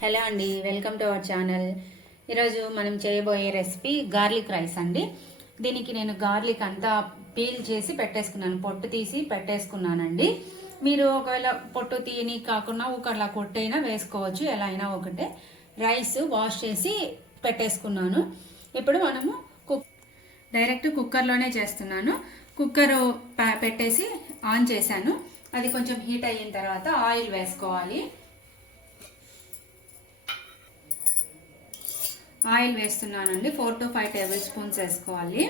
Hello అండి, welcome to our channel. ఈరోజు మనం చేయబోయే రెసిపీ గార్లిక్ రైస్ అండి. దీనికి నేను గార్లిక్ అంతా పీల్ చేసి పెట్టేసుకున్నాను, పొట్టు తీసి పెట్టేసుకున్నానండి. మీరు ఒకవేళ పొట్టు తీయని కాకుండా ఒకలా కొట్టైనా వేసుకోవచ్చు, ఎలా అయినా ఒకటే. రైస్ వాష్ చేసి పెట్టేసుకున్నాను. ఇప్పుడు మనము డైరెక్ట్ కుక్కర్లోనే చేస్తున్నాను. కుక్కర్ పెట్టేసి ఆన్ చేశాను. అది కొంచెం హీట్ అయిన తర్వాత ఆయిల్ వేసుకోవాలి. ఆయిల్ వేస్తున్నానండి. 4 to 5 టేబుల్ స్పూన్స్ వేసుకోవాలి.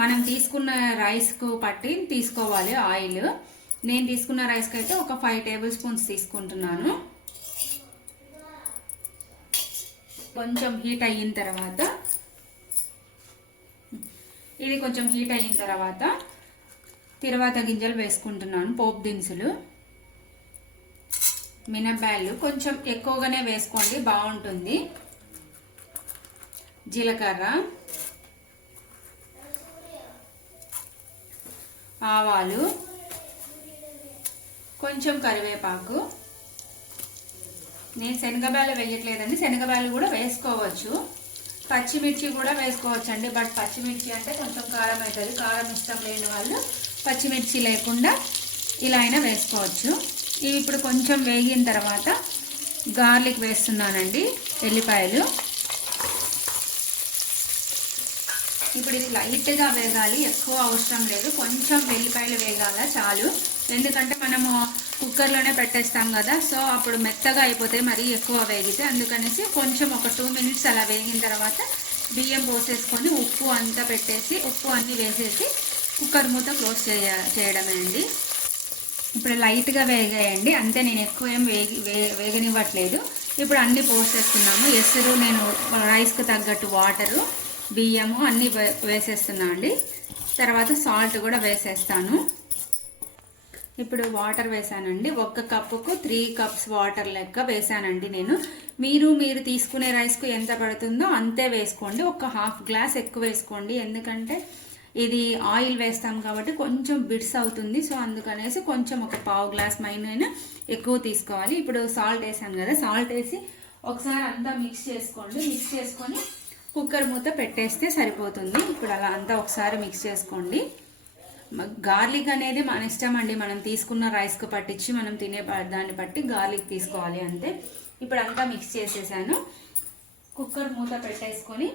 మనం తీసుకున్న రైస్కు పట్టి తీసుకోవాలి ఆయిల్. నేను తీసుకున్న రైస్కి అయితే ఒక 5 టేబుల్ స్పూన్స్ తీసుకుంటున్నాను. కొంచెం హీట్ అయిన తర్వాత తిరువాత గింజలు వేసుకుంటున్నాను. పోపు దినుసులు, మినపాలు కొంచెం ఎక్కువగానే వేసుకోండి, బాగుంటుంది. జీలకర్ర, ఆవాలు, కొంచెం కరివేపాకు. నేను శనగబాలు వేయట్లేదండి, శనగబాలు కూడా వేసుకోవచ్చు. పచ్చిమిర్చి కూడా వేసుకోవచ్చు అండి, బట్ పచ్చిమిర్చి అంటే కొంచెం కారం అవుతుంది. కారం ఇష్టం లేని వాళ్ళు పచ్చిమిర్చి లేకుండా ఇలా అయినా వేసుకోవచ్చు. ఇవి ఇప్పుడు కొంచెం వేగిన తర్వాత గార్లిక్ వేస్తున్నానండి, ఎల్లిపాయలు. ఇప్పుడు ఇది లైట్గా వేగాలి, ఎక్కువ అవసరం లేదు. కొంచెం వెల్లిపాయలు వేగాల చాలు, ఎందుకంటే మనము కుక్కర్లోనే పెట్టేస్తాం కదా, సో అప్పుడు మెత్తగా అయిపోతాయి మరీ ఎక్కువ వేగితే. అందుకనేసి కొంచెం ఒక 2 minutes అలా వేగిన తర్వాత బియ్యం పోసేసుకొని ఉప్పు అంతా పెట్టేసి ఉప్పు అన్నీ వేసేసి కుక్కర్ మూత క్లోజ్ చేయడమే అండి. ఇప్పుడు లైట్గా వేగాయండి అంతే, నేను ఎక్కువ ఏం వేగనివ్వట్లేదు. ఇప్పుడు అన్నీ పోసేస్తున్నాము. ఎసురు నేను రైస్కి తగ్గట్టు వాటరు, బియ్యము అన్నీ వేసేస్తున్నా అండి. తర్వాత సాల్ట్ కూడా వేసేస్తాను. ఇప్పుడు వాటర్ వేసానండి. 1 కప్పుకు 3 cups వాటర్ లెక్క వేసానండి నేను. మీరు తీసుకునే రైస్కు ఎంత పడుతుందో అంతే వేసుకోండి. ఒక 1/2 glass ఎక్కువ వేసుకోండి, ఎందుకంటే ఇది ఆయిల్ వేస్తాం కాబట్టి కొంచెం బిడ్స్ అవుతుంది. సో అందుకనేసి కొంచెం ఒక 1/4 glass మైనా ఎక్కువ తీసుకోవాలి. ఇప్పుడు సాల్ట్ వేసాను కదా, సాల్ట్ వేసి ఒకసారి అంతా మిక్స్ చేసుకోండి. మిక్స్ చేసుకొని కుక్కర్ మూత పెట్టేస్తే సరిపోతుంది. ఇప్పుడు అలా అంతా ఒకసారి మిక్స్ చేసుకోండి. గార్లిక్ అనేది మన ఇష్టం అండి, మనం తీసుకున్న రైస్కు పట్టించి మనం తినే దాన్ని బట్టి గార్లిక్ తీసుకోవాలి అంతే. ఇప్పుడు అంతా మిక్స్ చేసేసాను. కుక్కర్ మూత పెట్టేసుకొని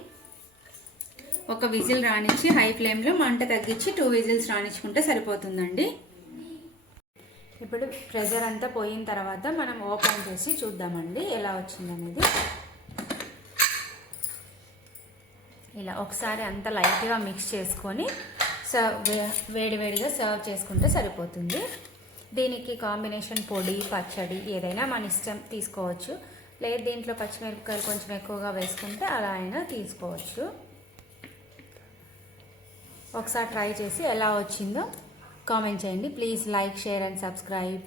ఒక విజిల్ రానిచ్చి హై ఫ్లేమ్లో మంట తగ్గించి 2 విజిల్స్ రానిచ్చుకుంటే సరిపోతుందండి. ఇప్పుడు ప్రెషర్ అంతా పోయిన తర్వాత మనం ఓపెన్ చేసి చూద్దామండి ఎలా వచ్చిందనేది. ఇలా ఒకసారి అంతా లైట్గా మిక్స్ చేసుకొని వేడివేడిగా సర్వ్ చేసుకుంటే సరిపోతుంది. దీనికి కాంబినేషన్ పొడి, పచ్చడి ఏదైనా మన ఇష్టం తీసుకోవచ్చు. లేదు దీంట్లో పచ్చిమిరపకాయలు కొంచెం ఎక్కువగా వేసుకుంటే అలా అయినా తీసుకోవచ్చు. ఒకసారి ట్రై చేసి ఎలా వచ్చిందో కామెంట్ చేయండి. Please like, share and subscribe.